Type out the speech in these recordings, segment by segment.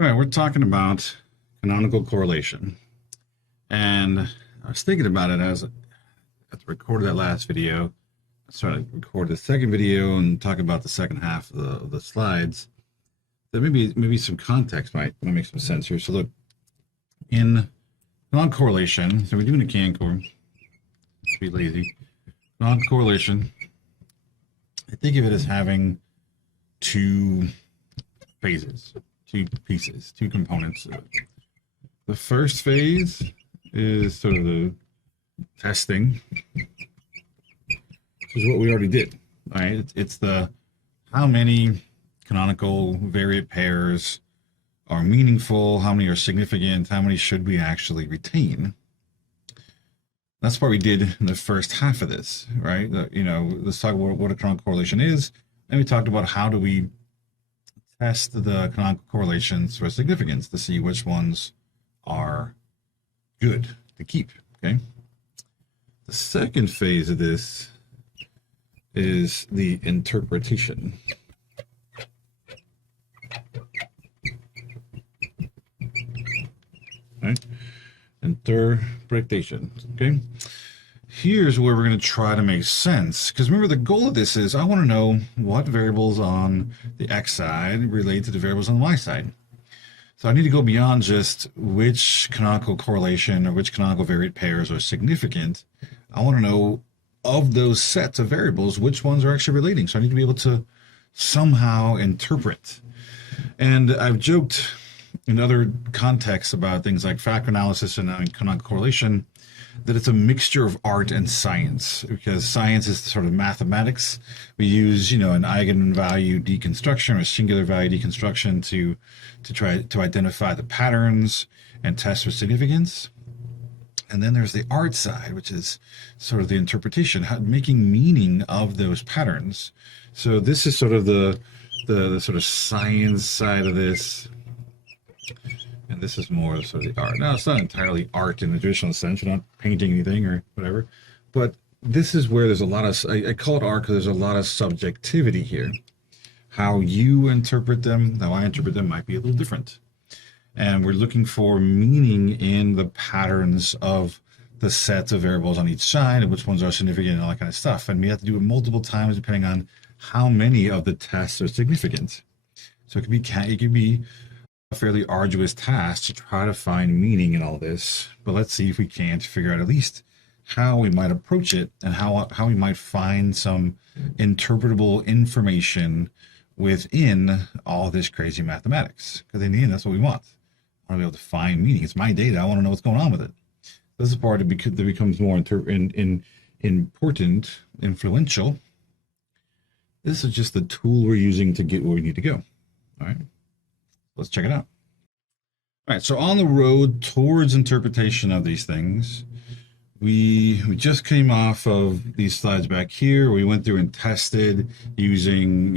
All right, we're talking about canonical correlation. And I was thinking about it as I recorded that last video. I started to record the second video and talk about the second half of the slides. That maybe some context might make some sense here. So look, in non-correlation, so we're doing a can-core. Be lazy. Non-correlation, I think of it as having two phases. Two pieces, two components. The first phase is sort of the testing, which is what we already did, right? It's the how many canonical variate pairs are meaningful, how many are significant, how many should we actually retain. That's what we did in the first half of this, right? Let's talk about what a canonical correlation is. And we talked about how do we test the canonical correlations for significance to see which ones are good to keep, okay? The second phase of this is the interpretation. Right? Interpretation, okay? Here's where we're going to try to make sense, because remember the goal of this is I want to know what variables on the x side relate to the variables on the y side. So I need to go beyond just which canonical correlation or which canonical variate pairs are significant. I want to know of those sets of variables which ones are actually relating. So I need to be able to somehow interpret. And I've joked in other contexts about things like factor analysis and canonical correlation that it's a mixture of art and science, because science is sort of mathematics. We use, an eigenvalue deconstruction or singular value deconstruction to try to identify the patterns and test for significance. And then there's the art side, which is sort of the interpretation, making meaning of those patterns. So this is sort of the sort of science side of this. And this is more sort of the art. Now, it's not entirely art in the traditional sense. You're not painting anything or whatever. But this is where there's a lot of, I call it art because there's a lot of subjectivity here. How you interpret them, how I interpret them might be a little different. And we're looking for meaning in the patterns of the sets of variables on each side and which ones are significant and all that kind of stuff. And we have to do it multiple times depending on how many of the tests are significant. So it could be a fairly arduous task to try to find meaning in all this, but let's see if we can't figure out at least how we might approach it and how we might find some interpretable information within all this crazy mathematics. Because in the end, that's what we want. I want to be able to find meaning. It's my data. I want to know what's going on with it. This is part that becomes more important, influential. This is just the tool we're using to get where we need to go. All right. Let's check it out. All right, so on the road towards interpretation of these things, we just came off of these slides back here. We went through and tested using,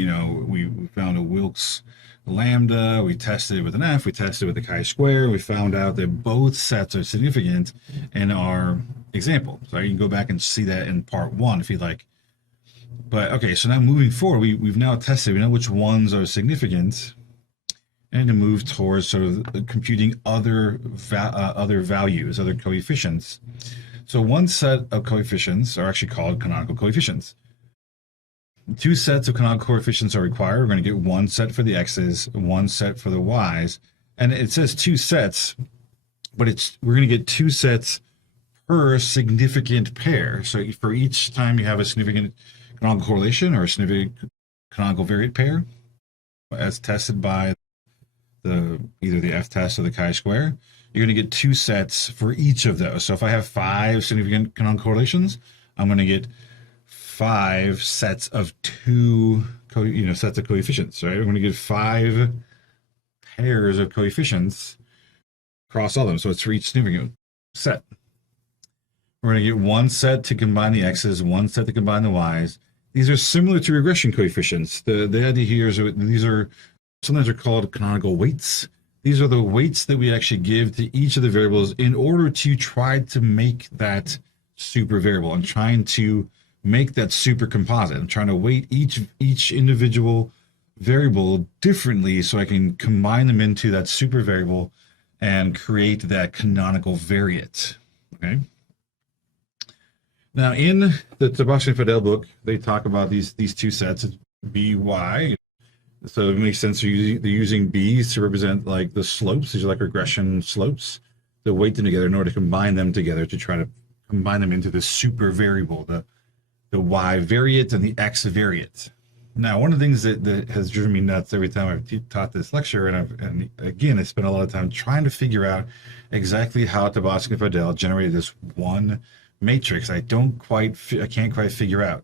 we found a Wilks lambda, we tested it with an F, we tested it with a chi-square, we found out that both sets are significant in our example. So you can go back and see that in part one if you'd like. But okay, so now moving forward, we've now tested, we know which ones are significant, and to move towards sort of computing other values, other coefficients. So one set of coefficients are actually called canonical coefficients. Two sets of canonical coefficients are required. We're going to get one set for the x's, one set for the y's. And it says two sets, but we're going to get two sets per significant pair. So for each time you have a significant canonical correlation or a significant canonical variate pair, as tested by either the F test or the chi-square, you're going to get two sets for each of those. So if I have 5 significant canonical correlations, I'm going to get 5 sets of sets of coefficients, right? I'm going to get 5 pairs of coefficients across all of them. So it's for each significant set. We're going to get one set to combine the x's, one set to combine the y's. These are similar to regression coefficients. The idea here is these are sometimes they're called canonical weights. These are the weights that we actually give to each of the variables in order to try to make that super variable and trying to make that super composite. I'm trying to weight each individual variable differently so I can combine them into that super variable and create that canonical variate. Okay. Now, in the Sebastian-Fadel book, they talk about these two sets, B, Y. So it makes sense they're using B's to represent like the slopes. These are like regression slopes. They weight them together in order to combine them together to try to combine them into the super variable, the Y variate and the X variate. Now, one of the things that has driven me nuts every time I've taught this lecture, and again, I spent a lot of time trying to figure out exactly how Sebastian-Fadel generated this one matrix. I can't quite figure out.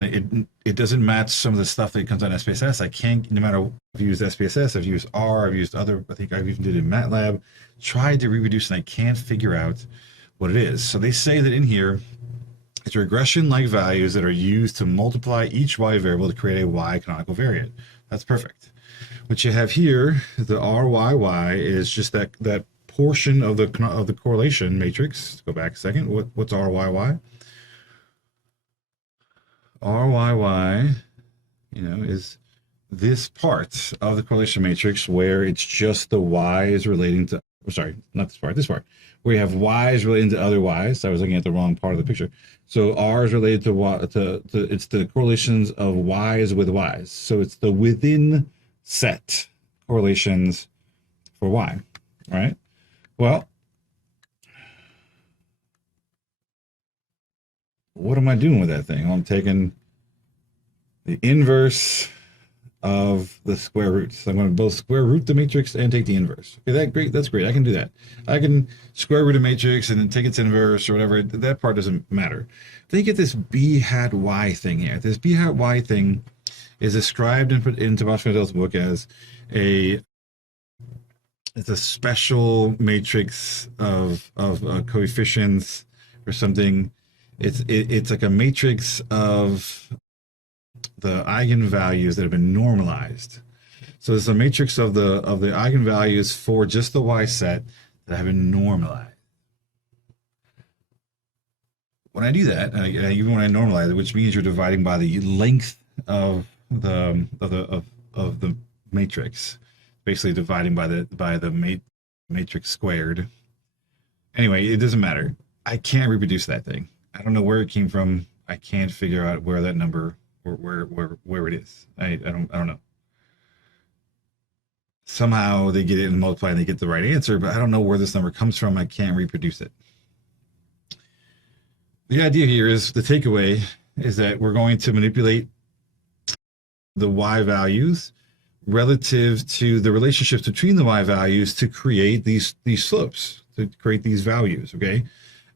It doesn't match some of the stuff that comes on SPSS. I can't, no matter, I've used SPSS, I've used R, I've used other, I think I've even did it in MATLAB, tried to reproduce, and I can't figure out what it is. So they say that in here, it's regression-like values that are used to multiply each Y variable to create a Y canonical variate. That's perfect. What you have here, the RYY, is just that portion of the correlation matrix. Let's go back a second. What's RYY? RYY, is this part of the correlation matrix where it's just the Y's relating to, sorry, not this part, where you have Y's relating to other Y's. I was looking at the wrong part of the picture. So R is related to it's the correlations of Y's with Y's. So it's the within set correlations for Y, all right? Well, what am I doing with that thing? Well, I'm taking the inverse of the square root. So I'm going to both square root the matrix and take the inverse. Okay, that's great. I can do that. I can square root a matrix and then take its inverse or whatever. That part doesn't matter. Then you get this B hat Y thing here. This B hat Y thing is described in Sebastian-Fadel's book as it's a special matrix of coefficients or something. It's like a matrix of the eigenvalues that have been normalized. So it's a matrix of the eigenvalues for just the Y set that have been normalized. When I do that, even when I normalize it, which means you're dividing by the length of the matrix, basically dividing by the matrix squared. Anyway, it doesn't matter. I can't reproduce that thing. I don't know where it came from. I can't figure out where that number or where it is. I don't know. Somehow they get it and multiply and they get the right answer, but I don't know where this number comes from. I can't reproduce it. The idea here is, the takeaway is that we're going to manipulate the Y values relative to the relationships between the Y values to create these slopes, to create these values, okay?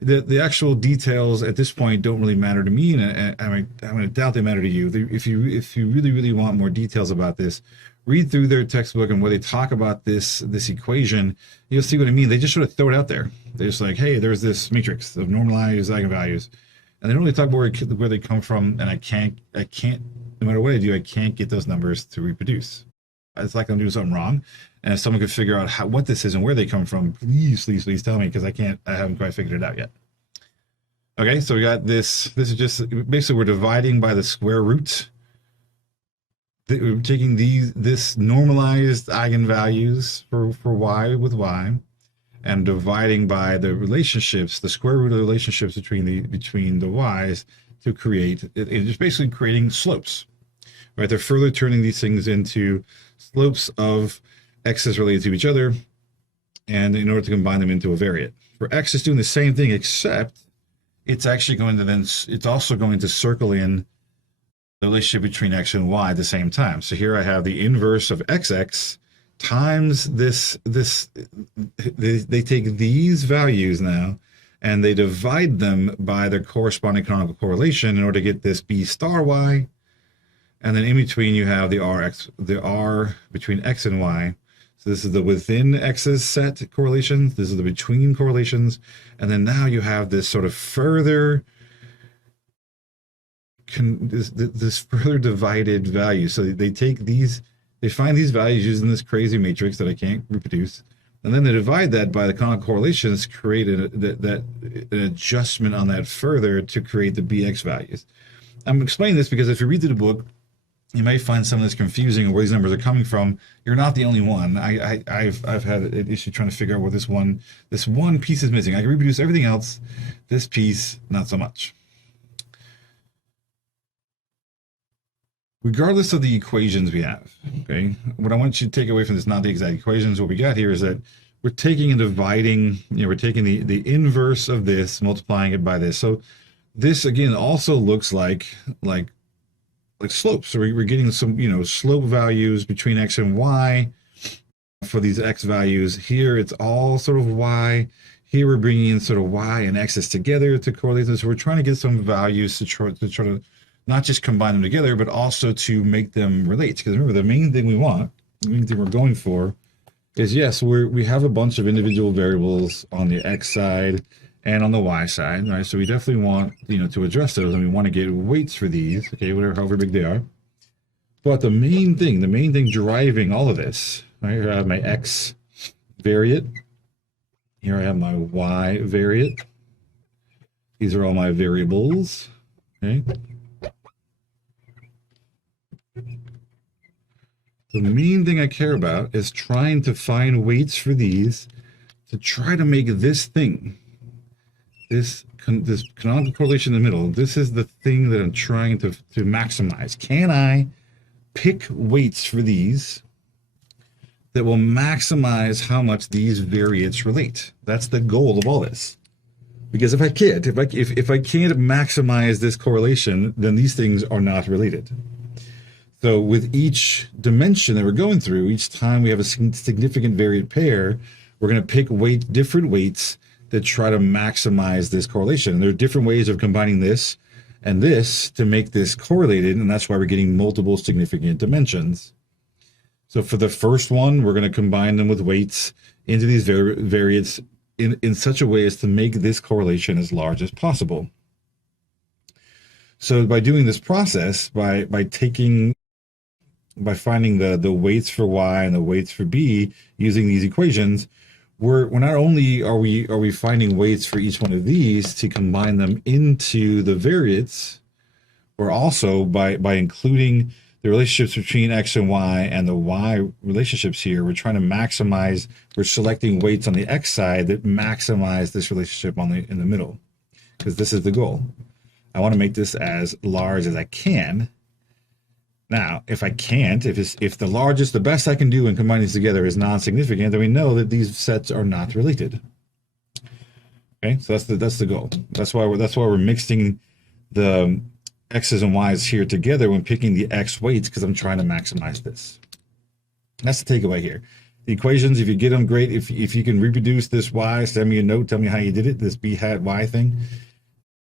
The actual details at this point don't really matter to me, and I'm going to doubt they matter to you. If you really want more details about this, read through their textbook, and where they talk about this equation, you'll see what I mean. They just sort of throw it out there. They're just like, hey, there's this matrix of normalized eigenvalues, and they don't really talk about where they come from. And I can't, no matter what I do, I can't get those numbers to reproduce. It's like I'm doing something wrong. And if someone could figure out what this is and where they come from, please tell me, because I haven't quite figured it out yet. Okay, so we got this. This is just basically we're dividing by the square root. We're taking this normalized eigenvalues for Y with Y, and dividing by the relationships, the square root of the relationships between the Y's to create. It's just basically creating slopes. Right, they're further turning these things into slopes of x's related to each other, and in order to combine them into a variate. For x, it's doing the same thing, except it's actually going to it's also going to circle in the relationship between x and y at the same time. So here I have the inverse of xx times this. They take these values now, and they divide them by their corresponding canonical correlation in order to get this b star y. And then in between you have the R between x and y. So this is the within x's set correlations. This is the between correlations. And then now you have this sort of further, this further divided value. So they take these, they find these values using this crazy matrix that I can't reproduce. And then they divide that by the canonical correlations, create an adjustment on that further to create the bx values. I'm explaining this because if you read through the book, You may find some of this confusing where these numbers are coming from. You're not the only one. I've had an issue trying to figure out where this one piece is missing. I can reproduce everything else. This piece, not so much. Regardless of the equations we have, okay, what I want you to take away from this, not the exact equations, what we got here is that we're taking and dividing, we're taking the inverse of this, multiplying it by this. So this, again, also looks like slopes. So we're getting some, slope values between x and y for these x values. Here it's all sort of y. Here we're bringing in sort of y and x's together to correlate this. So we're trying to get some values to try to not just combine them together, but also to make them relate. Because remember, the main thing we're going for is, yes, we have a bunch of individual variables on the x side and on the y side, right? So we definitely want, to address those, and we want to get weights for these, okay, however big they are. But the main thing driving all of this, right? Here I have my x variate. Here I have my y variate. These are all my variables, okay? The main thing I care about is trying to find weights for these to try to make this thing, this canonical correlation in the middle, this is the thing that I'm trying to maximize. Can I pick weights for these that will maximize how much these variates relate? That's the goal of all this. Because if I can't maximize this correlation, then these things are not related. So with each dimension that we're going through, each time we have a significant variate pair, we're going to pick different weights that try to maximize this correlation. And there are different ways of combining this and this to make this correlated, and that's why we're getting multiple significant dimensions. So for the first one, we're going to combine them with weights into these variates in such a way as to make this correlation as large as possible. So by doing this process, by finding the weights for y and the weights for b using these equations, we're not only are we finding weights for each one of these to combine them into the variates, we're also by including the relationships between x and y and the y relationships here, we're trying to maximize, we're selecting weights on the x side that maximize this relationship in the middle, because this is the goal. I want to make this as large as I can. Now, if I can't, if the best I can do in combining these together is non-significant, then we know that these sets are not related. Okay, so that's the goal. That's why we're mixing the x's and y's here together when picking the x weights, because I'm trying to maximize this. That's the takeaway here. The equations, if you get them, great. If you can reproduce this y, send me a note, tell me how you did it, this b hat y thing.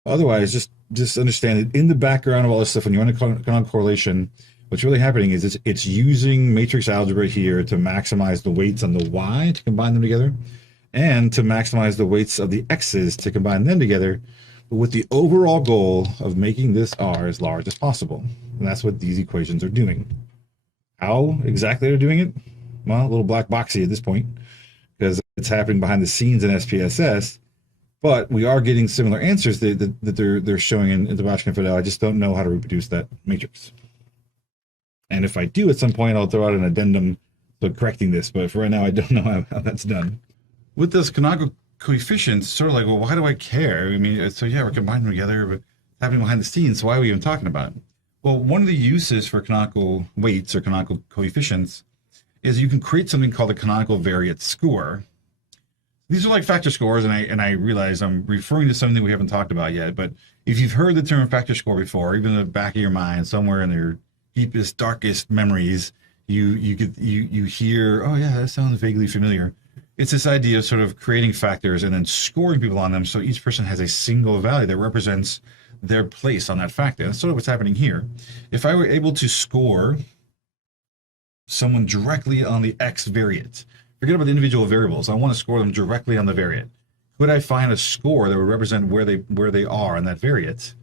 Otherwise, just understand that in the background of all this stuff, when you run a canonical correlation, what's really happening is it's using matrix algebra here to maximize the weights on the y to combine them together, and to maximize the weights of the x's to combine them together, but with the overall goal of making this r as large as possible. And that's what these equations are doing. How exactly they're doing it? Well, a little black boxy at this point, because it's happening behind the scenes in SPSS. But we are getting similar answers that they're showing in the Bausch and Fidel. I just don't know how to reproduce that matrix. And if I do at some point, I'll throw out an addendum to correcting this. But for right now, I don't know how that's done. With those canonical coefficients, sort of like, well, why do I care? I mean, so yeah, we're combining them together, but it's happening behind the scenes. So why are we even talking about it? Well, one of the uses for canonical weights or canonical coefficients is you can create something called a canonical variate score. These are like factor scores, and I realize I'm referring to something we haven't talked about yet, but if you've heard the term factor score before, even in the back of your mind, somewhere in your deepest, darkest memories, you hear, oh yeah, that sounds vaguely familiar. It's this idea of sort of creating factors and then scoring people on them, so each person has a single value that represents their place on that factor. That's sort of what's happening here. If I were able to score someone directly on the x variate, forget about the individual variables, I want to score them directly on the variate. Could I find a score that would represent where they are on that variate,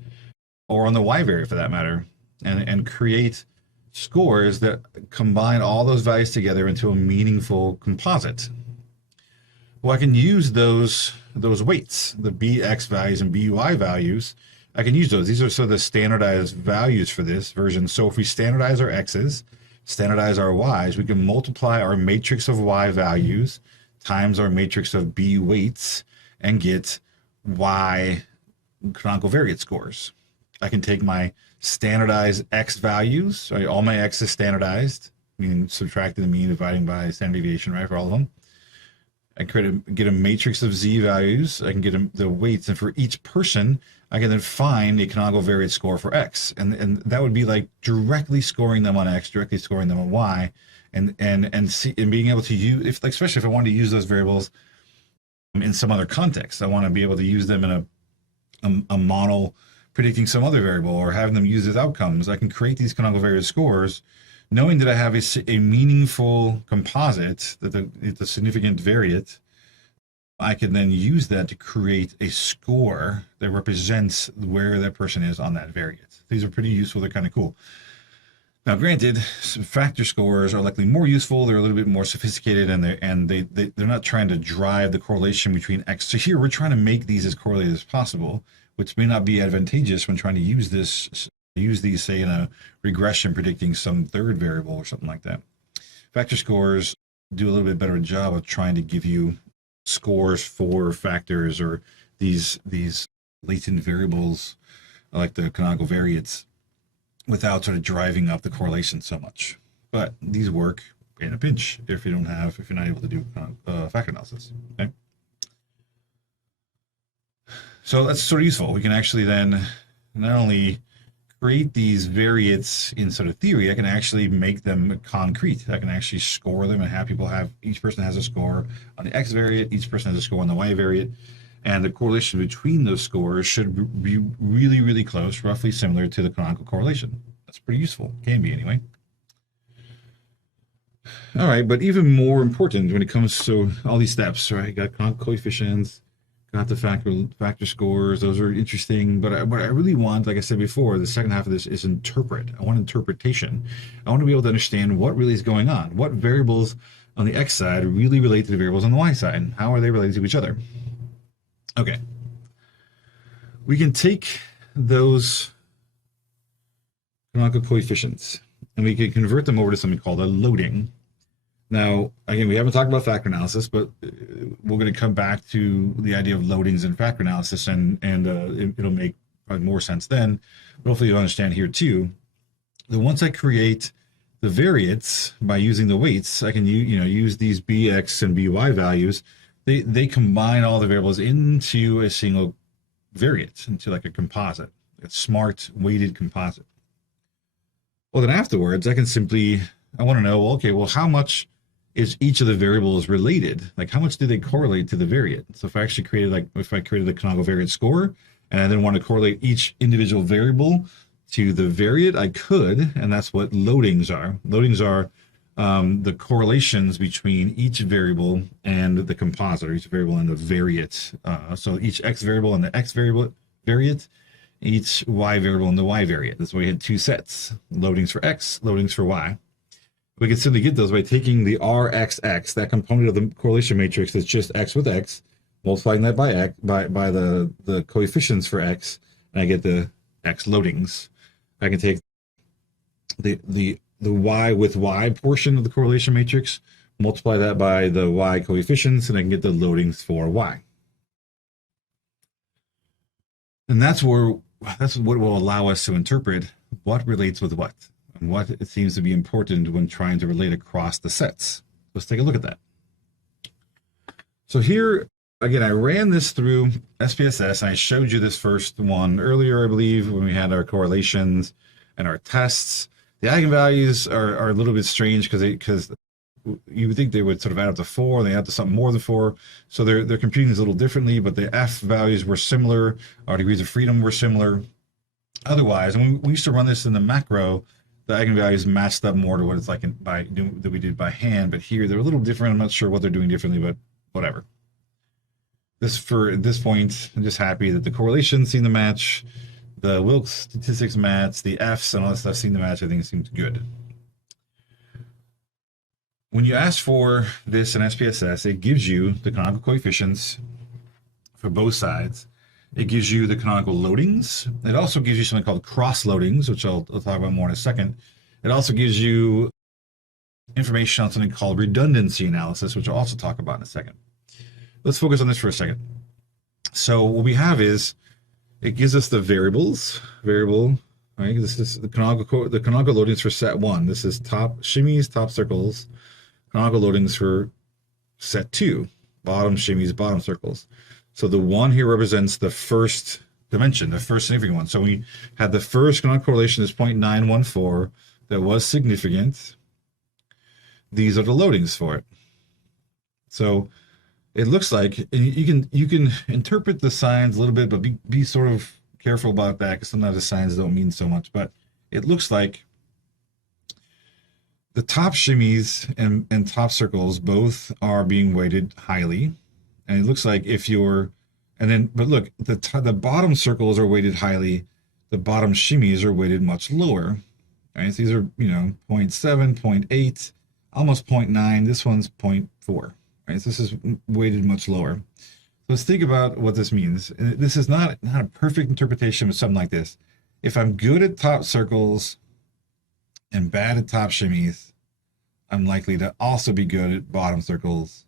or on the y variate for that matter, and create scores that combine all those values together into a meaningful composite? Well, I can use those weights, the bx values and buy values, I can use those. These are sort of the standardized values for this version. So if we standardize our x's, standardize our y's, we can multiply our matrix of y values times our matrix of b weights and get y canonical variate scores. I can take my standardized x values, right? All my x is standardized, meaning subtracting the mean, dividing by standard deviation, right, for all of them. I get a matrix of z values. I can get the weights, and for each person, I can then find a canonical variate score for x, and that would be like directly scoring them on x, directly scoring them on y, and being able to use, if, like, especially if I wanted to use those variables in some other context. I want to be able to use them in a model predicting some other variable, or having them use as outcomes. I can create these canonical variate scores, knowing that I have a meaningful composite, that it's a significant variate. I can then use that to create a score that represents where that person is on that variate. These are pretty useful. They're kind of cool. Now, granted, factor scores are likely more useful. They're a little bit more sophisticated, and they're not trying to drive the correlation between x. So here we're trying to make these as correlated as possible, which may not be advantageous when trying to use these, say, in a regression predicting some third variable or something like that. Factor scores do a little bit better job of trying to give you scores for factors or these latent variables like the canonical variates without sort of driving up the correlation so much. But these work in a pinch if you're not able to do factor analysis. Okay. So that's sort of useful. We can actually then not only create these variates in sort of theory, I can actually make them concrete. I can actually score them and have people each person has a score on the x variate, each person has a score on the y variate, and the correlation between those scores should be really, really close, roughly similar to the canonical correlation. That's pretty useful. Can be, anyway. All right, but even more important when it comes to all these steps, right? Got canonical coefficients, got the factor scores. Those are interesting, but what I really want, like I said before, the second half of this is interpret. I want interpretation. I want to be able to understand what really is going on. What variables on the x side really relate to the variables on the y side? How are they related to each other? Okay. We can take those canonical coefficients and we can convert them over to something called a loading. Now, again, we haven't talked about factor analysis, but we're going to come back to the idea of loadings in factor analysis, and it'll make probably more sense then. But hopefully you'll understand here too that once I create the variates by using the weights, I can use these bx and by values. They combine all the variables into a single variate, into like a composite, a smart weighted composite. Well, then afterwards, I want to know, well, okay, well, how much is each of the variables related? Like, how much do they correlate to the variate? So if I actually created the canonical variate score, and I then want to correlate each individual variable to the variate, I could, and that's what loadings are. Loadings are the correlations between each variable and the composite, or each variable and the variate. So each x variable and the x variate, each y variable and the y variate. That's why we had two sets, loadings for x, loadings for y. We can simply get those by taking the RXX, that component of the correlation matrix that's just x with x, multiplying that by x, by the coefficients for x, and I get the x loadings. I can take the y with y portion of the correlation matrix, multiply that by the y coefficients, and I can get the loadings for y. And that's what will allow us to interpret what relates with what, and what it seems to be important when trying to relate across the sets. Let's take a look at that. So here, again, I ran this through SPSS, and I showed you this first one earlier, I believe, when we had our correlations and our tests. The eigenvalues are a little bit strange because you would think they would sort of add up to 4, and they add to something more than 4. So they're computing this a little differently, but the F values were similar. Our degrees of freedom were similar. Otherwise, and we used to run this in the macro, the eigenvalues matched up more to what it's like that we did by hand. But here they're a little different. I'm not sure what they're doing differently, but whatever. At this point, I'm just happy that the correlations seem to match, the Wilks statistics match, the Fs and all that stuff seem to match. I think it seems good. When you ask for this in SPSS, it gives you the canonical coefficients for both sides, It gives you the canonical loadings. It also gives you something called cross loadings, which I'll talk about more in a second. It also gives you information on something called redundancy analysis, which I'll also talk about in a second. Let's focus on this for a second. So what we have is it gives us the variable, right? This is the canonical loadings for set 1. This is top shimmies, top circles. Canonical loadings for set 2, bottom shimmies, bottom circles. So the 1 here represents the first dimension, the first significant one. So we had the first canonical correlation is 0.914 that was significant. These are the loadings for it. So it looks like, and you can interpret the signs a little bit, but be sort of careful about that, because sometimes the signs don't mean so much. But it looks like the top shimmies and top circles both are being weighted highly, and it looks like if you're, and then, but look, the bottom circles are weighted highly, the bottom shimmies are weighted much lower. Right, so these are 0.7, 0.8, almost 0.9. This one's 0.4. Right, so this is weighted much lower. So let's think about what this means. This is not a perfect interpretation of something like this. If I'm good at top circles and bad at top shimmies, I'm likely to also be good at bottom circles,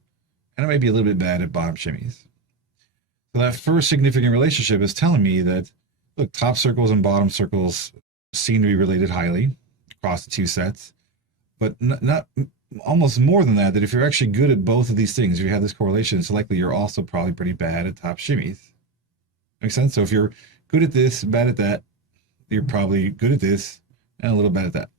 and I may be a little bit bad at bottom shimmies. So that first significant relationship is telling me that, look, top circles and bottom circles seem to be related highly across the two sets, but not almost more than that, that if you're actually good at both of these things, if you have this correlation, it's likely you're also probably pretty bad at top shimmies. Make sense? So if you're good at this, bad at that, you're probably good at this and a little bad at that.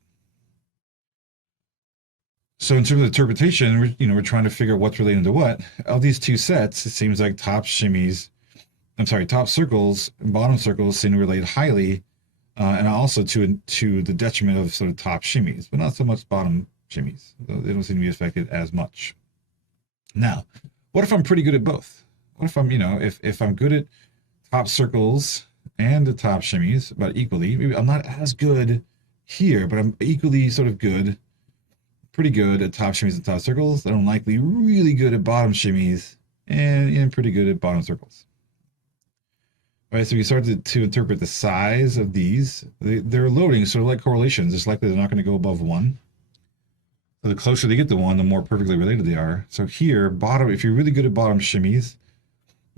So in terms of interpretation, we're trying to figure out what's related to what. Of these two sets, it seems like top circles and bottom circles seem to relate highly, and also to the detriment of sort of top shimmies, but not so much bottom shimmies. They don't seem to be affected as much. Now, what if I'm pretty good at both? What if I'm, if I'm good at top circles and the top shimmies about equally? Maybe I'm not as good here, but I'm equally sort of good, pretty good at top shimmies and top circles. I'm likely really good at bottom shimmies and pretty good at bottom circles. All right, so we start to interpret the size of these. They're loading, sort of like correlations. It's likely they're not going to go above 1. So the closer they get to 1, the more perfectly related they are. So here, if you're really good at bottom shimmies,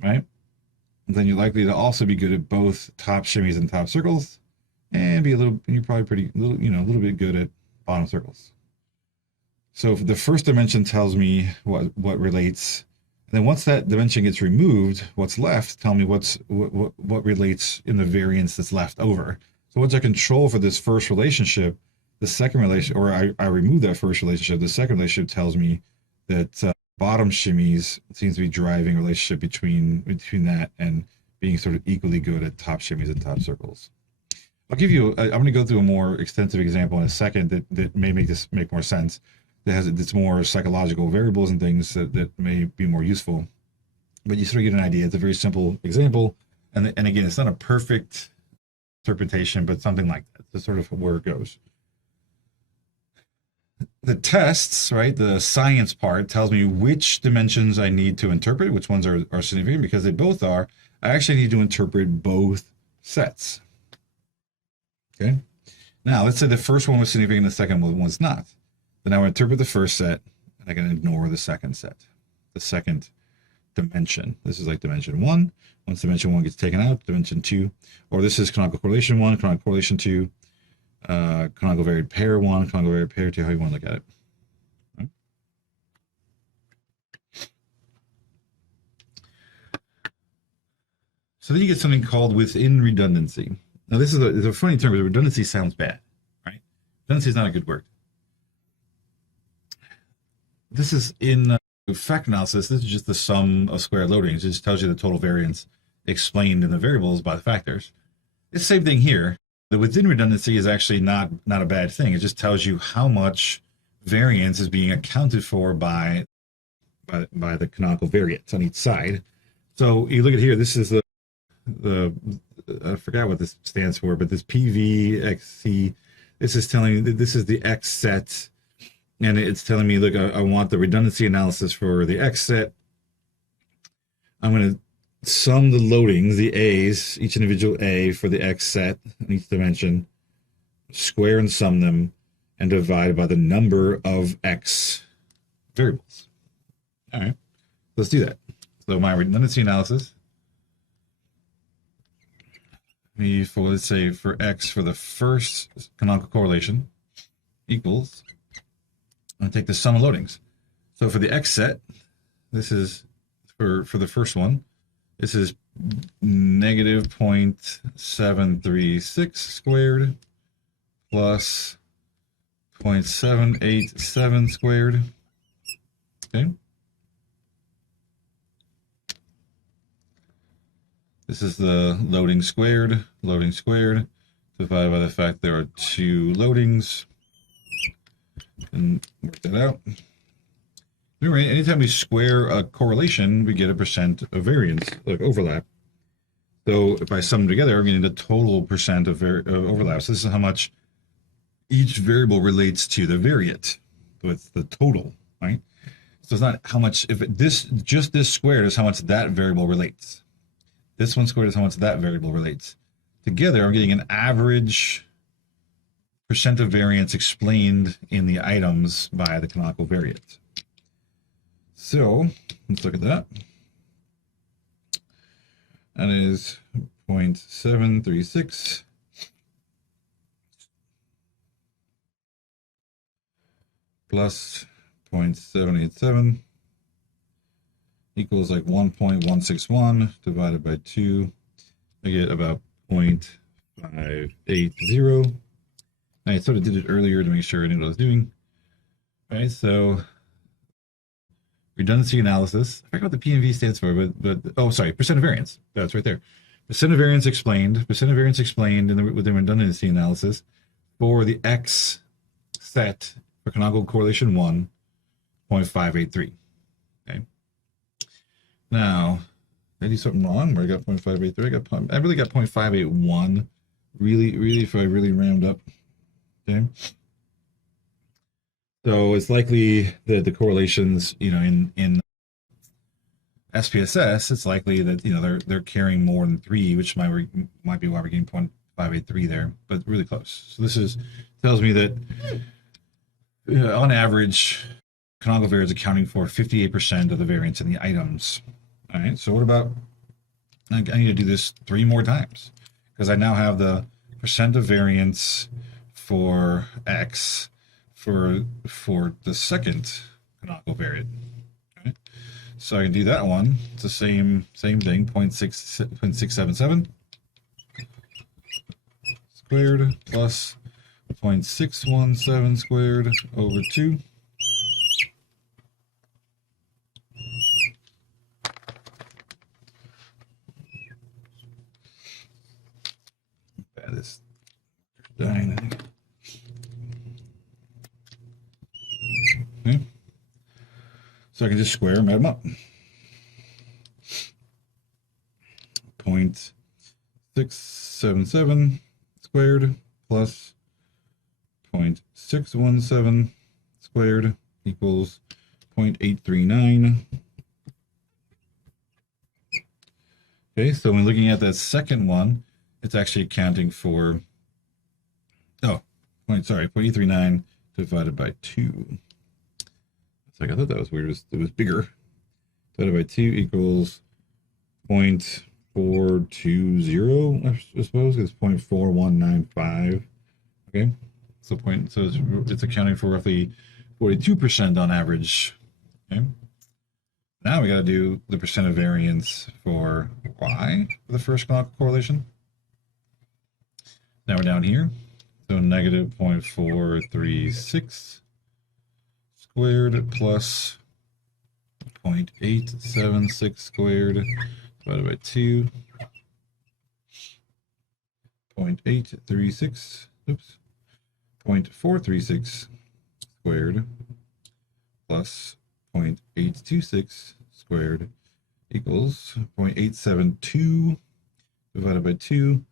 right, then you're likely to also be good at both top shimmies and top circles, and you're probably a little bit good at bottom circles. So if the first dimension tells me what relates, and then once that dimension gets removed, what's left, tell me what relates in the variance that's left over. So once I control for this first relationship, the second relationship, or I remove that first relationship, the second relationship tells me that bottom shimmies seems to be driving a relationship between that and being sort of equally good at top shimmies and top circles. I'm going to go through a more extensive example in a second that may make more sense. It's more psychological variables and things that may be more useful. But you sort of get an idea. It's a very simple example. And again, it's not a perfect interpretation, but something like that. That's sort of where it goes. The tests, right, the science part tells me which dimensions I need to interpret, which ones are significant, because they both are. I actually need to interpret both sets. Okay. Now, let's say the first one was significant, the second one was not. Then I would interpret the first set, and I can ignore the second set, the second dimension. This is like dimension 1. Once dimension 1 gets taken out, dimension 2, or this is canonical correlation 1, canonical correlation 2, canonical variate pair 1, canonical variate pair 2, how you want to look at it. Right? So then you get something called within redundancy. Now this is a funny term, but redundancy sounds bad, right? Redundancy is not a good word. This is in effect analysis. This is just the sum of square loadings. It just tells you the total variance explained in the variables by the factors. It's the same thing here. The within redundancy is actually not a bad thing. It just tells you how much variance is being accounted for by the canonical variates on each side. So you look at here. This is the I forgot what this stands for, but this PVXC. This is telling you that this is the X set. And it's telling me, look, I want the redundancy analysis for the X set. I'm going to sum the loadings, the A's, each individual A for the X set in each dimension, square and sum them, and divide by the number of X variables. All right, let's do that. So my redundancy analysis, for let's say for X for the first canonical correlation equals, I'm going to take the sum of loadings. So for the X set, this is for the first one, this is negative 0.736 squared plus 0.787 squared. Okay. This is the loading squared, divided by the fact there are two loadings. And work that out. Remember, anytime we square a correlation, we get a percent of variance, like overlap. So if I sum them together, I'm getting the total percent of overlap. So this is how much each variable relates to the variate. So it's the total, right? So it's not how much, if just this squared is how much that variable relates. This one squared is how much that variable relates. Together, I'm getting an average percent of variance explained in the items by the canonical variate. So let's look at that. That is 0.736 plus 0.787 equals like 1.161 divided by 2. I get about 0.580. I sort of did it earlier to make sure I knew what I was doing. All right, so redundancy analysis. I forgot what the P&V stands for, but oh, sorry, percent of variance. That's right there. Percent of variance explained. Percent of variance explained with the redundancy analysis for the X set for canonical correlation 1, 0.583. Okay. Now, did I do something wrong where I got 0.583? I really got 0.581. Really, if I really round up. Okay. So it's likely that the correlations, in SPSS, it's likely that they're carrying more than 3, which might be why we're getting 0.583 there, but really close. So this tells me that on average, canonical variance is accounting for 58% of the variance in the items. All right. So what about? I need to do this 3 more times because I now have the percent of variance for X for the second canonical variate. Okay. So I can do that one. It's the same thing, 0.677 squared plus 0.617 squared over 2. That is dying, I think. Okay. So I can just square and add them up. 0.677 squared plus 0.617 squared equals 0.839. Okay, so when looking at that second one, it's actually accounting for 0.839 divided by 2. It's like I thought that was weird. It was bigger. Divided by 2 equals 0.420, I suppose. It's 0.4195. Okay, so it's accounting for roughly 42% on average. Okay. Now we got to do the percent of variance for Y for the first canonical correlation. Now we're down here. So negative 0.436 squared plus 0.876 squared divided by 2. 0.836, 0.436 squared plus 0.826 squared equals 0.872 divided by 2.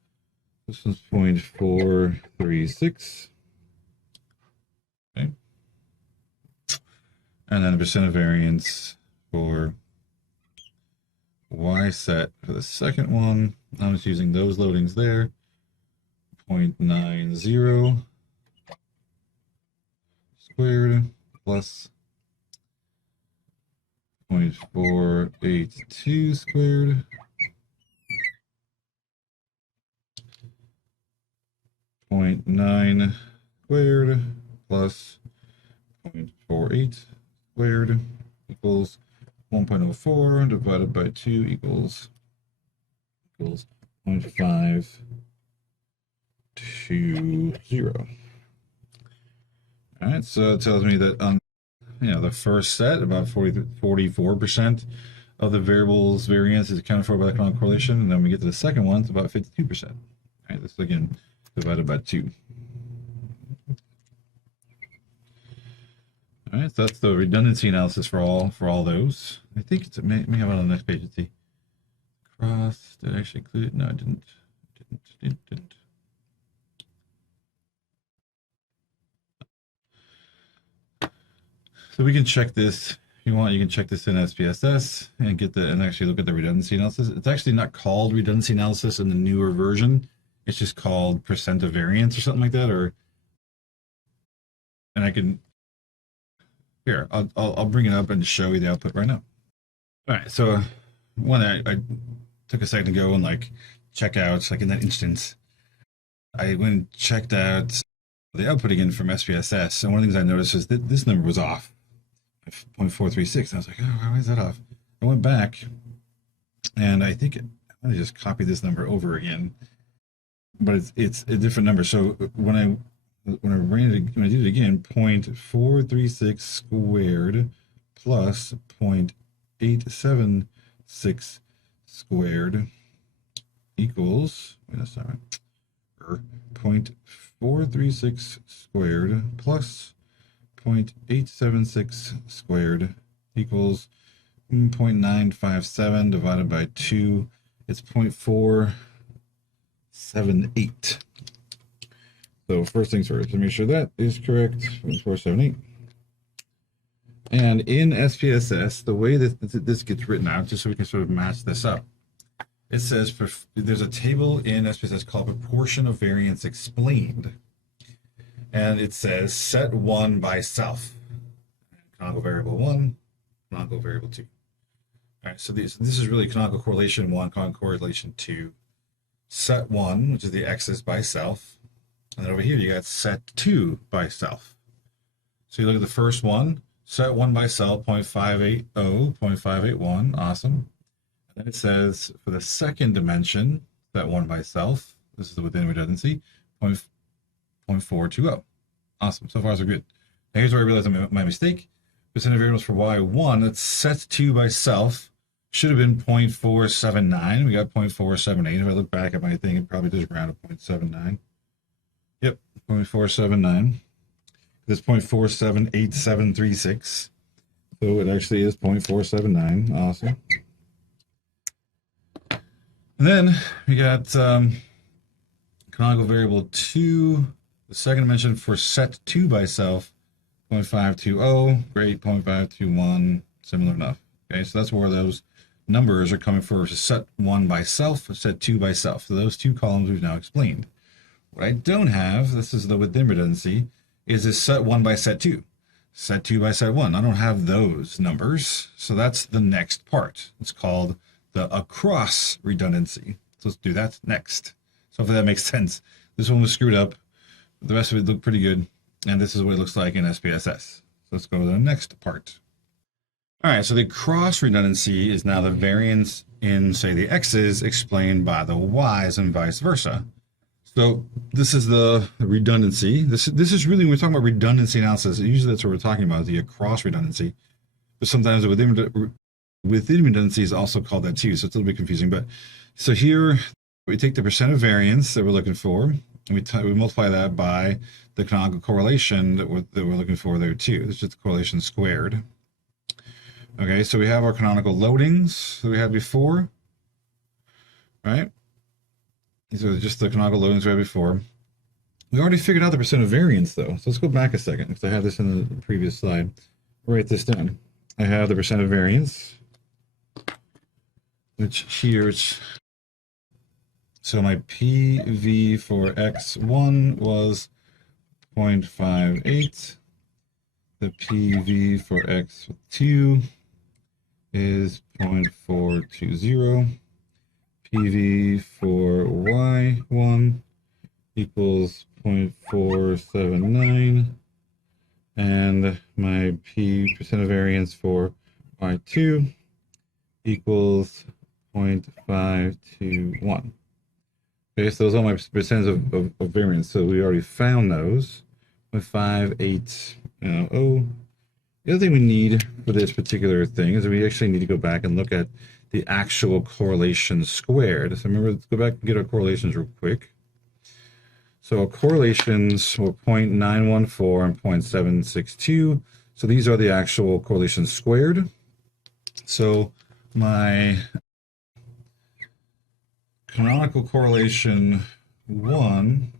This is 0.436. Okay. And then the percent of variance for y set for the second one. I'm just using those loadings there. 0.90 squared plus 0.482 squared 0.9 squared plus 0.48 squared equals 1.04 divided by 2 equals 0.520. All right, so it tells me that on the first set, about 44% of the variable's variance is accounted for by the canonical correlation, and then when we get to the second one, it's about 52%. All right, this is again divided by 2. All right, so that's the redundancy analysis for all those. I think it may have it on the next page. Let's see. Cross, did I actually include it? No, I didn't. So we can check this. If you want, you can check this in SPSS and actually look at the redundancy analysis. It's actually not called redundancy analysis in the newer version. It's just called percent of variance or something like that. And I can here. I'll bring it up and show you the output right now. All right. So one I took a second to go and like check out, like in that instance, I went and checked out the output again from SPSS. And one of the things I noticed is that this number was off. 0.436. I was like, oh, why is that off? I went back and I think I just copied this number over again, but it's a different number. So when I did it again, 0.436 squared plus 0.876 squared equals, wait, that's not right, 0.436 squared plus 0.876 squared equals 0.957 divided by 2. It's 0.478. So first things first, let me make sure that is correct. 0.478. And in SPSS, the way that this gets written out, just so we can sort of match this up, it says there's a table in SPSS called proportion of variance explained. And it says set 1 by self. Canonical variable 1, canonical variable 2. All right, so this is really canonical correlation 1, canonical correlation 2. Set 1, which is the x's by self. And then over here, you got set 2 by self. So you look at the first one, set 1 by self, 0.580, 0.581, awesome. And then it says for the second dimension, set 1 by self, this is the within redundancy, 0.420. Awesome. So far, so good. Now, here's where I realized my mistake. Percent of variables for y1, that's set 2 by self, should have been 0.479. We got 0.478. If I look back at my thing, it probably does round to 0.79. Yep, 0.479. This 0.478736. So it actually is 0.479. Awesome. And then we got canonical variable 2, the second dimension for set 2 by self, 0.520, great, 0.521, similar enough. Okay, so that's where those numbers are coming for set 1 by self, set 2 by self. So those two columns we've now explained. What I don't have, this is the within redundancy, is this set 1 by set 2. Set 2 by set 1. I don't have those numbers. So that's the next part. It's called the across redundancy. So let's do that next. So hopefully that makes sense. This one was screwed up. The rest of it looked pretty good. And this is what it looks like in SPSS. So let's go to the next part. All right, so the cross redundancy is now the variance in, say, the x's explained by the y's and vice versa. So this is the redundancy. This is really, when we're talking about redundancy analysis, usually that's what we're talking about, the across redundancy. But sometimes the within redundancy is also called that too, so it's a little bit confusing. But so here we take the percent of variance that we're looking for, and we multiply that by the canonical correlation that we're looking for there too. It's just the correlation squared. Okay, so we have our canonical loadings that we had before, right? These are just the canonical loadings we had before. We already figured out the percent of variance though. So let's go back a second, because I have this in the previous slide. I'll write this down. I have the percent of variance. which here's, so my PV for X1 was 0.58. The PV for X2 is 0.420. PV for Y1 equals 0.479. And my P percent of variance for Y2 equals 0.521. Okay, so those are my percents of variance. So we already found those. 0.580. The other thing we need for this particular thing is we actually need to go back and look at the actual correlation squared. So remember, let's go back and get our correlations real quick. So our correlations were 0.914 and 0.762. So these are the actual correlations squared. So my canonical correlation 1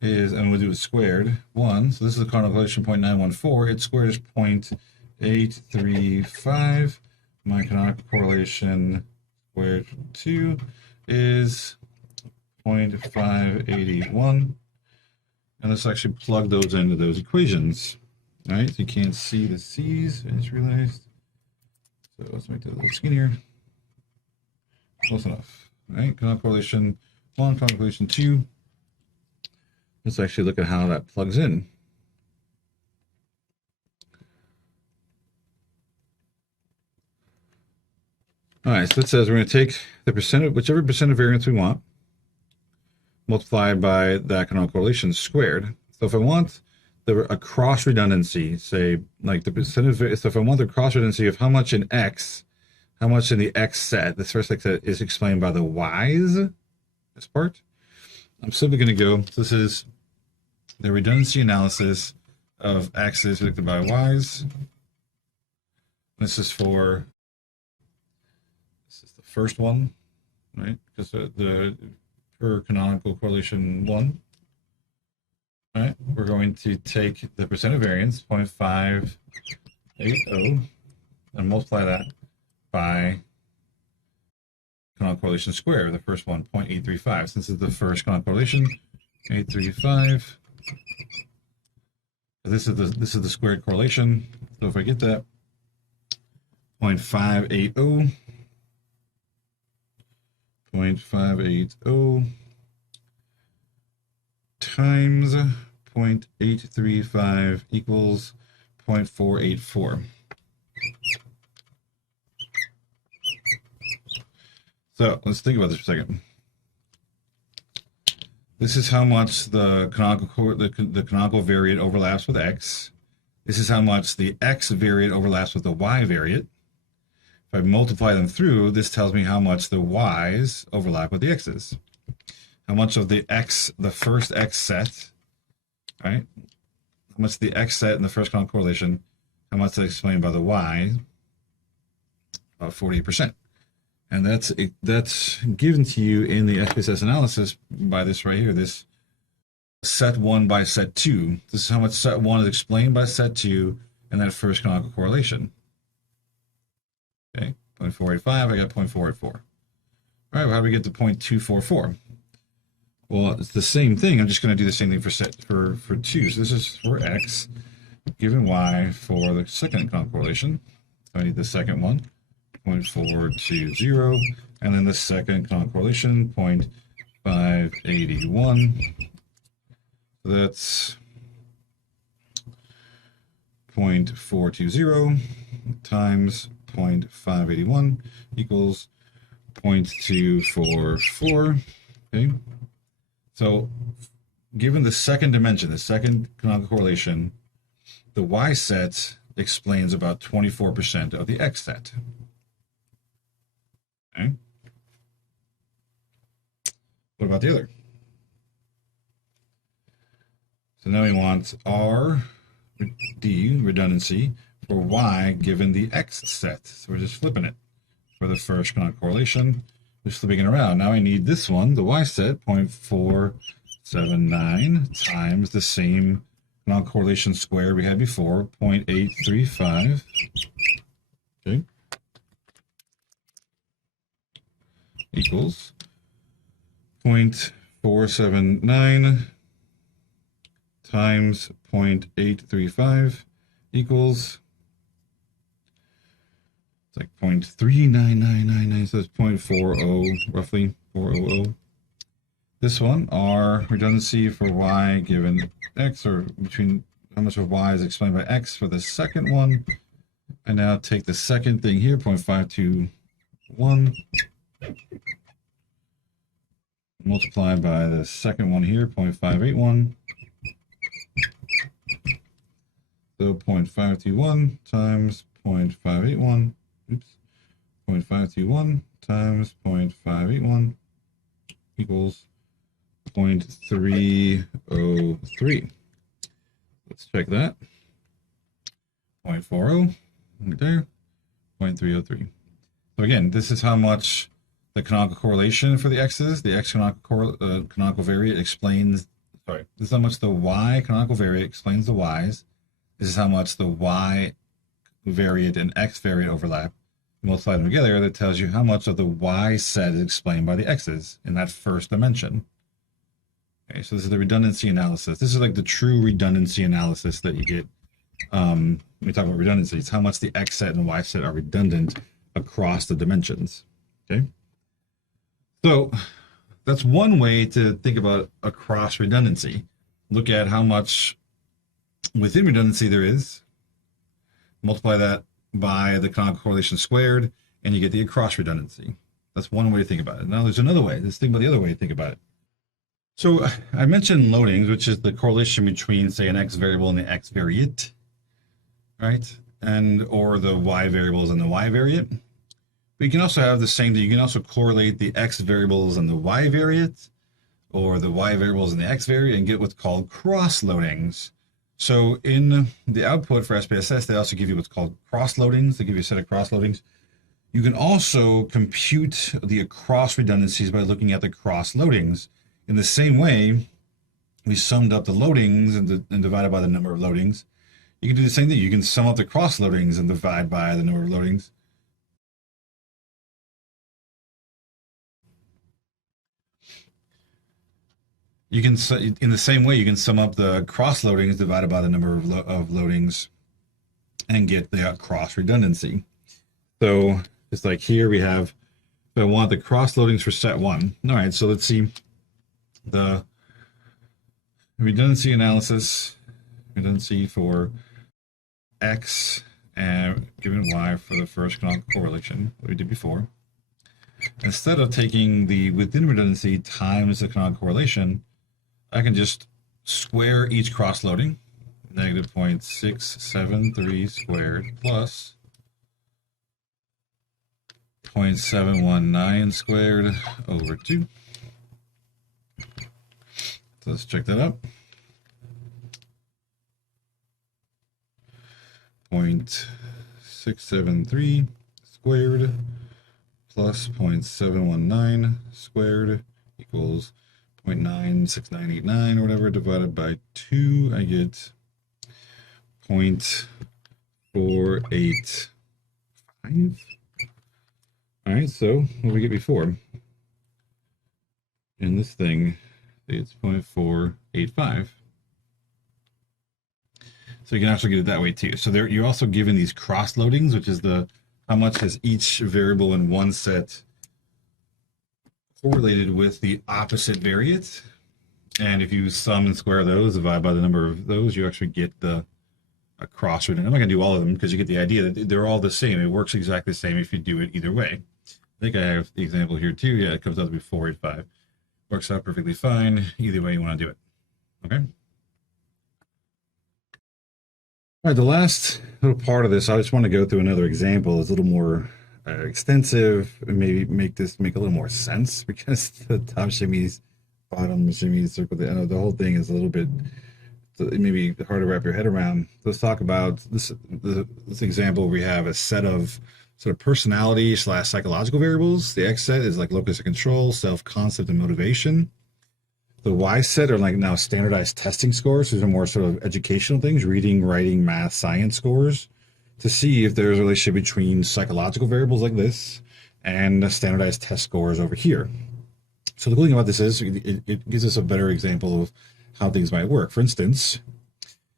is, and we'll do it squared, 1. So this is the canonical correlation 0.914. Its squared is 0.835. My canonical correlation squared 2 is 0.581. And let's actually plug those into those equations. All right, so you can't see the C's, I just realized. So let's make that a little skinnier. Close enough. All right, canonical correlation 1, canonical correlation 2. Let's actually look at how that plugs in. All right, so it says we're going to take the percent of whichever percent of variance we want, multiplied by that canonical correlation squared. So if I want a cross redundancy, say like the percent of, so if I want the cross redundancy of how much in X, how much in the X set, this first X set is explained by the Y's, this part, I'm simply going to go, so this is the redundancy analysis of X's predicted by Y's. This is the first one, right? Because the per canonical correlation 1. All right, we're going to take the percent of variance, 0.580, and multiply that by canonical correlation square, the first one, 0.835. Since it's the first canonical correlation, 835. This is the squared correlation. So if I get that, 0.580, 0.580 times 0.835 equals 0.484. So let's think about this for a second. This is how much the canonical variate overlaps with X. This is how much the X variate overlaps with the Y variate. If I multiply them through, this tells me how much the Y's overlap with the X's. How much of the X, the first X set, right? How much the X set in the first canonical correlation, how much that's explained by the Y, about 48%. And that's given to you in the SPSS analysis by this right here, this set 1 by set 2. This is how much set 1 is explained by set 2 in that first canonical correlation. Okay, 0.485, I got 0.484. All right, well, how do we get to 0.244? Well, it's the same thing. I'm just going to do the same thing for 2. So this is for X given Y for the second canonical correlation. I need the second one, 0.420, and then the second canonical correlation, 0.581. So that's 0.420 times 0.581 equals 0.244. Okay. So given the second dimension, the second canonical correlation, the Y set explains about 24% of the X set. Okay. What about the other? So now we want R D, redundancy, for Y given the X set. So we're just flipping it for the first canonical correlation. Just flipping it around. Now I need this one, the Y set, 0.479 times the same canonical correlation square we had before, 0.835. Okay. equals 0.479 times 0.835 equals, it's like 0.39999, so it's 0.40, roughly 400. This one, our redundancy for y given x, or between how much of y is explained by x for the second one. And now take the second thing here, 0.521, multiplied by the second one here, 0.581. So 0.521 times 0.581, oops, 0.521 times 0.581 equals 0.303. Let's check that. 0.40, right there, 0.303. So again, this is how much the canonical correlation for the x's, the x canonical variate explains, sorry, this is how much the y canonical variate explains the y's. This is how much the y variate and x variate overlap. You multiply them together, that tells you how much of the y set is explained by the x's in that first dimension. Okay, so this is the redundancy analysis. This is like the true redundancy analysis that you get when we talk about redundancy. It's how much the x set and y set are redundant across the dimensions. Okay, so that's one way to think about across redundancy. Look at how much within redundancy there is, multiply that by the canonical correlation squared, and you get the across redundancy. That's one way to think about it. Now there's another way. Let's think about the other way to think about it. So I mentioned loadings, which is the correlation between, say, an x variable and the x variate, right? And or the y variables and the y variate. But you can also have the same thing. You can also correlate the x variables and the y variate, or the y variables and the x variate, and get what's called cross loadings. So in the output for SPSS, they also give you what's called cross loadings. They give you a set of cross loadings. You can also compute the across redundancies by looking at the cross loadings. In the same way, we summed up the loadings and divided by the number of loadings. You can do the same thing. You can sum up the cross loadings and divide by the number of loadings. You can, in the same way, you can sum up the cross loadings divided by the number of loadings and get the cross redundancy. So just like here we have, if I want the cross loadings for set one. All right, so let's see the redundancy analysis, redundancy for x and given y for the first canonical correlation that we did before. Instead of taking the within redundancy times the canonical correlation, I can just square each cross loading, negative 0.673 squared plus 0.719 squared over 2. So let's check that out. 0.673 squared plus 0.719 squared equals 0.96989 or whatever divided by 2. I get 0.485. All right, so what did we get before? In this thing, it's 0.485. So you can actually get it that way too. So there, you're also given these cross loadings, which is the how much has each variable in one set correlated with the opposite variate. And if you sum and square those, divide by the number of those, you actually get the cross redundancy. I'm not going to do all of them because you get the idea that they're all the same. It works exactly the same if you do it either way. I think I have the example here too. Yeah, it comes out to be 485. Works out perfectly fine either way you want to do it. Okay. All right, the last little part of this, I just want to go through another example. It's a little more extensive, and maybe make a little more sense, because the top shimmies, bottom shimmies, circle, the whole thing is a little bit maybe hard to wrap your head around. Let's talk about this example where we have a set of sort of personality / psychological variables. The X set is like locus of control, self-concept, and motivation. The Y set are like now standardized testing scores. These are more sort of educational things, reading, writing, math, science scores, to see if there's a relationship between psychological variables like this and the standardized test scores over here. So the cool thing about this is it gives us a better example of how things might work. For instance,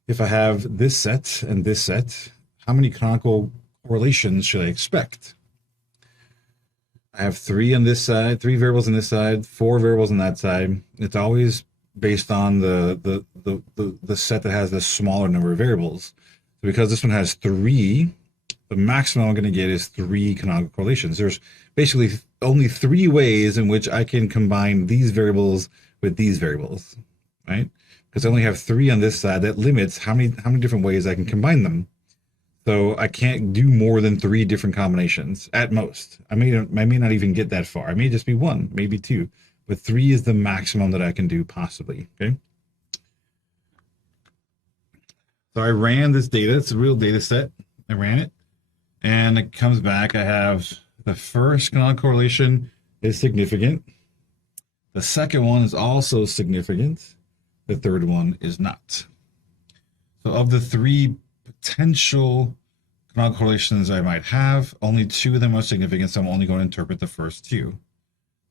if I have this set and this set, how many canonical correlations should I expect? I have 3 on this side, 3 variables on this side, 4 variables on that side. It's always based on the set that has the smaller number of variables. So because this one has 3, the maximum I'm going to get is 3 canonical correlations. There's basically only 3 ways in which I can combine these variables with these variables, right? Because I only have 3 on this side. That limits how many different ways I can combine them. So I can't do more than 3 different combinations at most. I may not even get that far. I may just be 1, maybe 2, but 3 is the maximum that I can do possibly. Okay. So I ran this data. It's a real data set. I ran it, and it comes back. I have the first canonical correlation is significant. The second one is also significant. The third one is not. So of the 3 potential canonical correlations I might have, only 2 of them are significant, so I'm only going to interpret the first 2.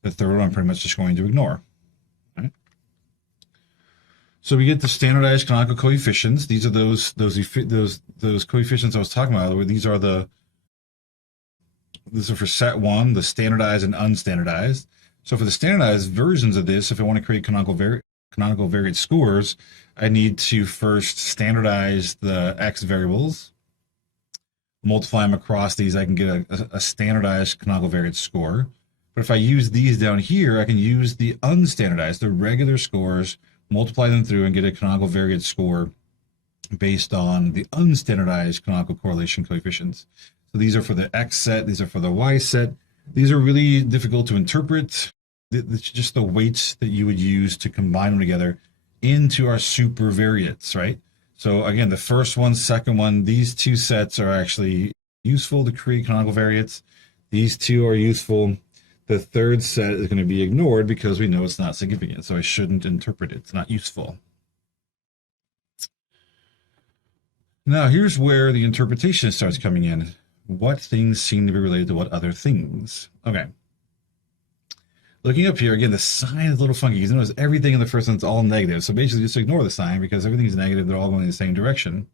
The third one I'm pretty much just going to ignore. Right? So we get the standardized canonical coefficients. These are those coefficients I was talking about, where these are for set 1, the standardized and unstandardized. So for the standardized versions of this, if I want to create canonical variate scores, I need to first standardize the x variables, multiply them across these. I can get a standardized canonical variate score. But if I use these down here, I can use the unstandardized, the regular scores, multiply them through and get a canonical variate score based on the unstandardized canonical correlation coefficients. So these are for the x set, these are for the y set. These are really difficult to interpret. It's just the weights that you would use to combine them together into our super variates, right? So again, the first one, second one, these 2 sets are actually useful to create canonical variates. These 2 are useful. The third set is going to be ignored because we know it's not significant, so I shouldn't interpret it. It's not useful. Now, here's where the interpretation starts coming in. What things seem to be related to what other things? Okay. Looking up here, again, the sign is a little funky. You notice everything in the first one's all negative. So basically just ignore the sign because everything is negative. They're all going in the same direction.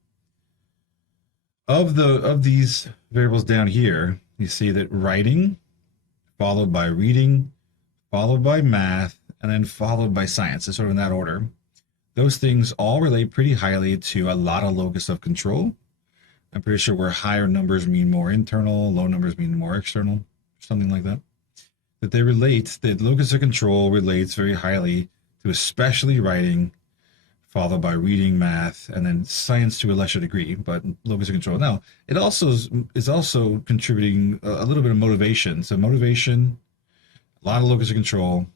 Of these variables down here, you see that writing, followed by reading, followed by math, and then followed by science. It's sort of in that order. Those things all relate pretty highly to a lot of locus of control. I'm pretty sure where higher numbers mean more internal, low numbers mean more external, something like that. That they relate, that locus of control relates very highly to especially writing, followed by reading, math, and then science to a lesser degree, but locus of control. Now, it also is also contributing a little bit of motivation. So motivation, a lot of locus of control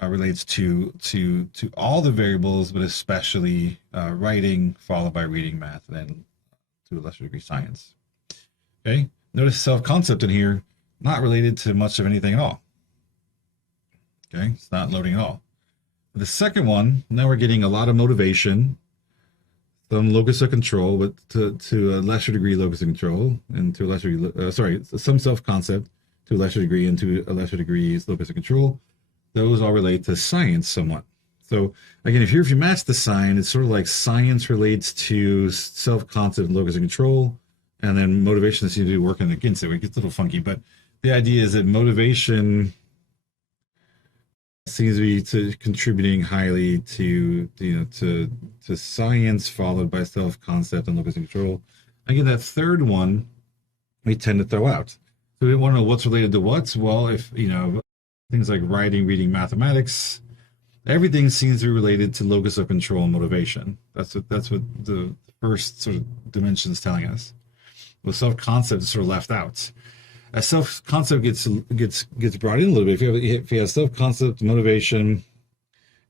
relates to all the variables, but especially writing, followed by reading, math, and then to a lesser degree science. Okay, notice self-concept in here, not related to much of anything at all. Okay, it's not loading at all. The second one, now we're getting a lot of motivation, some locus of control, but to a lesser degree locus of control, and to a lesser some self-concept to a lesser degree, and to a lesser degree locus of control. Those all relate to science somewhat. So again, if you match the sign, it's sort of like science relates to self-concept and locus of control, and then motivation seems to be working against it. It gets a little funky, but the idea is that motivation seems to be contributing highly to science, followed by self-concept and locus of control. Again, that third one we tend to throw out. So we want to know what's related to what. Well, if things like writing, reading, mathematics, everything seems to be related to locus of control and motivation. That's what the first sort of dimension is telling us. Well, self-concept is sort of left out. As self-concept gets brought in a little bit, if you have self-concept, motivation,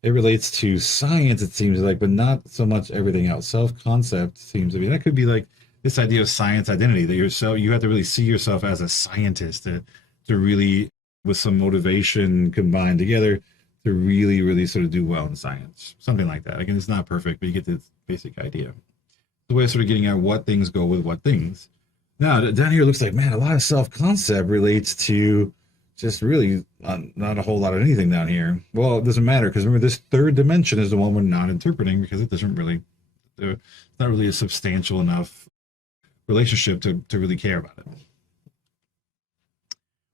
it relates to science, it seems like, but not so much everything else. Self-concept seems to be, that could be like this idea of science identity, that you have to really see yourself as a scientist to really, with some motivation combined together, to really, really sort of do well in science. Something like that. Again, it's not perfect, but you get the basic idea. The way of sort of getting at what things go with what things. Now, down here it looks like, man, a lot of self-concept relates to just really not a whole lot of anything down here. Well, it doesn't matter because remember, this third dimension is the one we're not interpreting because it doesn't really, it's not really a substantial enough relationship to really care about it.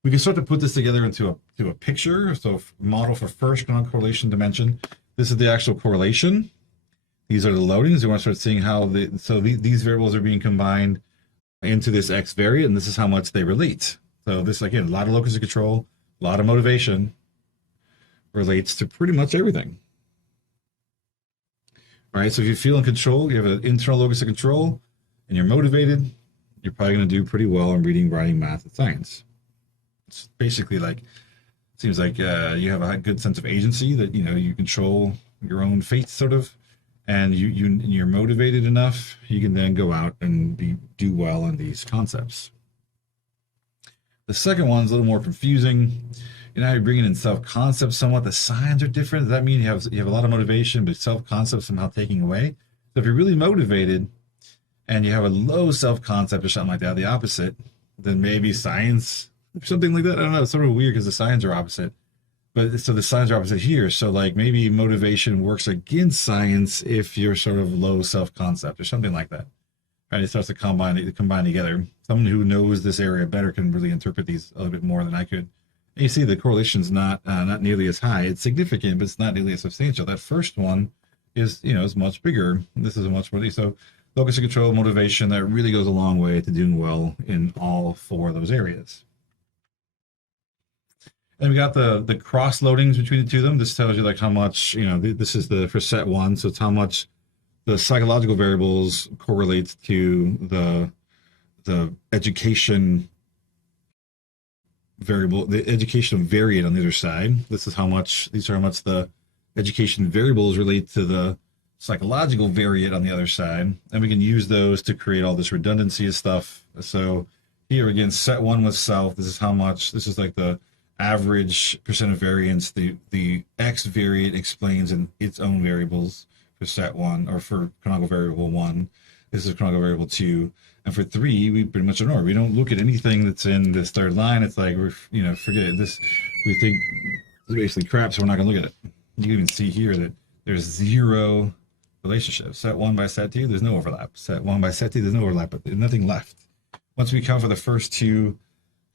We can start to put this together into a picture. So model for first canonical correlation dimension. This is the actual correlation. These are the loadings. We want to start seeing how these variables are being combined into this X variate, and this is how much they relate. So this, again, a lot of locus of control, a lot of motivation, relates to pretty much everything. All right, so if you feel in control, you have an internal locus of control, and you're motivated, you're probably going to do pretty well in reading, writing, math, and science. It's basically like, it seems like you have a good sense of agency that, you know, you control your own fate, sort of, and you're motivated enough, you can then go out and do well in these concepts. The second one's a little more confusing. You know how you're bringing in self-concept somewhat. The signs are different. Does that mean you have a lot of motivation, but self-concept somehow taking away? So if you're really motivated and you have a low self-concept or something like that, the opposite, then maybe science, something like that. I don't know. It's sort of weird because the signs are opposite. But so the signs are opposite here. So like maybe motivation works against science if you're sort of low self-concept or something like that. Right? It starts to combine together. Someone who knows this area better can really interpret these a little bit more than I could. And you see the correlation's not nearly as high. It's significant, but it's not nearly as substantial. That first one is, you know, is much bigger. This is a much more, so locus of control, motivation, that really goes a long way to doing well in all four of those areas. And we got the cross loadings between the two of them. This tells you like how much, you know, this is for set one. So it's how much the psychological variables correlates to the education variable, the education variate on the other side. This is how much, these are how much the education variables relate to the psychological variate on the other side. And we can use those to create all this redundancy and stuff. So here again, set one with self, this is how much, this is like the average percent of variance. The X variate explains in its own variables for set one, or for canonical variable one. This is canonical variable two. And for three, we pretty much ignore. We don't look at anything that's in this third line. It's like, you know, forget it. This, we think this is basically crap, so we're not going to look at it. You can even see here that there's zero relationship. Set one by set two, there's no overlap. Set one by set two, there's no overlap, but there's nothing left. Once we count for the first two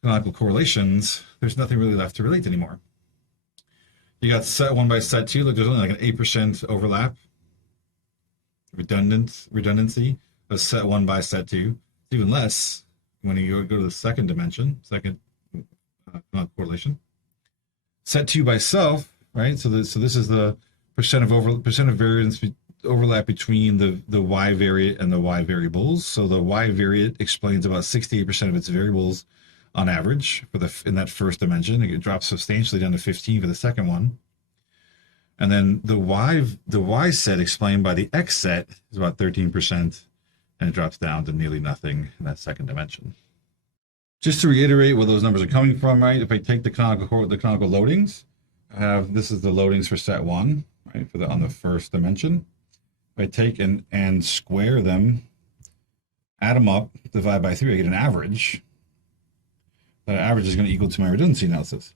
canonical correlations, there's nothing really left to relate anymore. You got set one by set two, look, there's only like an 8% overlap. Redundancy of set one by set two. It's even less when you go to the second dimension, second correlation. Set two by self, right? So this is the percent of variance overlap between the Y variate and the Y variables. So the Y variate explains about 68% of its variables on average in that first dimension. It drops substantially down to 15 for the second one. And then the Y set explained by the X set is about 13%, and it drops down to nearly nothing in that second dimension. Just to reiterate where those numbers are coming from, right? If I take the canonical loadings, this is the loadings for set one, right? On the first dimension. If I take and square them, add them up, divide by 3, I get an average. That average is going to equal to my redundancy analysis.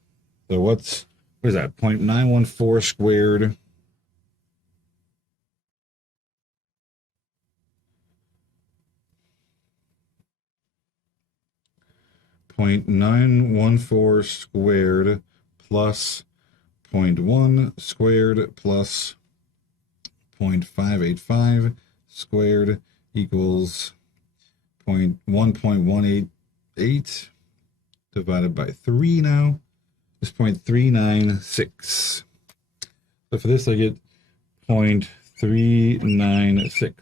So what is that? 0.914 squared plus 0.1 squared plus 0.585 squared equals 1.188 divided by 3 now is 0.396. So for this I get 0.396.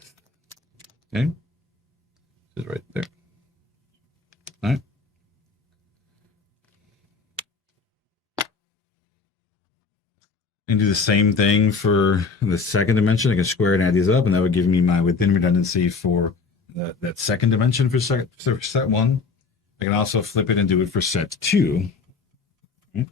Okay? This is right there. All right. And do the same thing for the second dimension. I can square and add these up, and that would give me my within redundancy for that second dimension for set one. I can also flip it and do it for set two. Okay.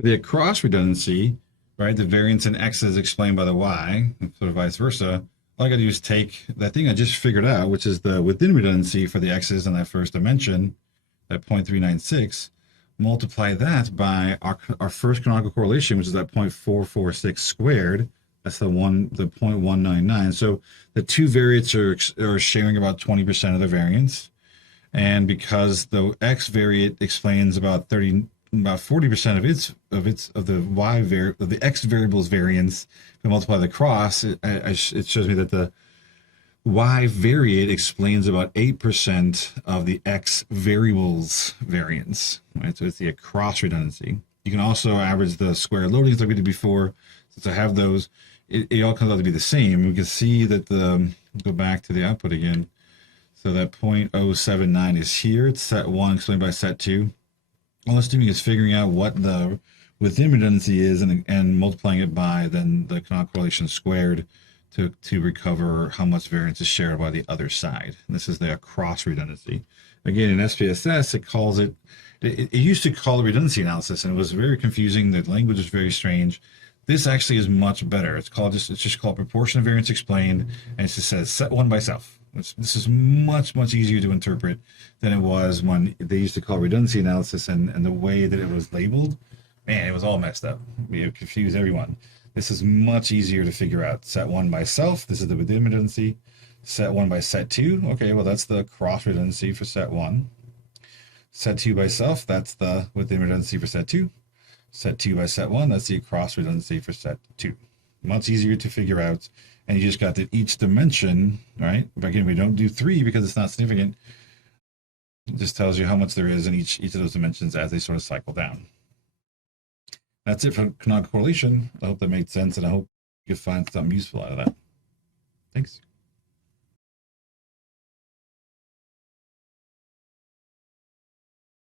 The across redundancy, right? The variance in X is explained by the Y, and sort of vice versa. all I got to do is take that thing I just figured out, which is the within redundancy for the x's in that first dimension, that 0.396, multiply that by our first canonical correlation, which is that 0.446 squared. That's the 0.199. So the two variates are sharing about 20% of the variance. And because the x variate explains about 40% of the x variable's variance, if I multiply the cross, it shows me that the y variate explains about 8% of the x variable's variance. Right, so it's the cross redundancy. You can also average the square loadings like we did before. Since I have those, it all comes out to be the same. We can see that go back to the output again. So that 0.079 is here. It's set 1 explained by set 2. All it's doing is figuring out what the within redundancy is and multiplying it by then the canonical correlation squared to recover how much variance is shared by the other side. And this is the cross redundancy. Again, in SPSS, it calls it used to call it redundancy analysis, and it was very confusing. The language is very strange. This actually is much better. It's just called proportion of variance explained, and it just says set 1 by self. This is much easier to interpret than it was when they used to call redundancy analysis, and the way that it was labeled, man, it was all messed up. It confused everyone. This is much easier to figure out. Set 1 by self, this is the within redundancy. Set 1 by set 2, okay, well that's the cross redundancy for set 1. Set 2 by self, that's the within redundancy for set 2. Set 2 by set 1, that's the cross redundancy for set 2. Much easier to figure out. And you just got that each dimension, right? But again, we don't do 3 because it's not significant. It just tells you how much there is in each of those dimensions as they sort of cycle down. That's it for canonical correlation. I hope that made sense, and I hope you find something useful out of that. Thanks.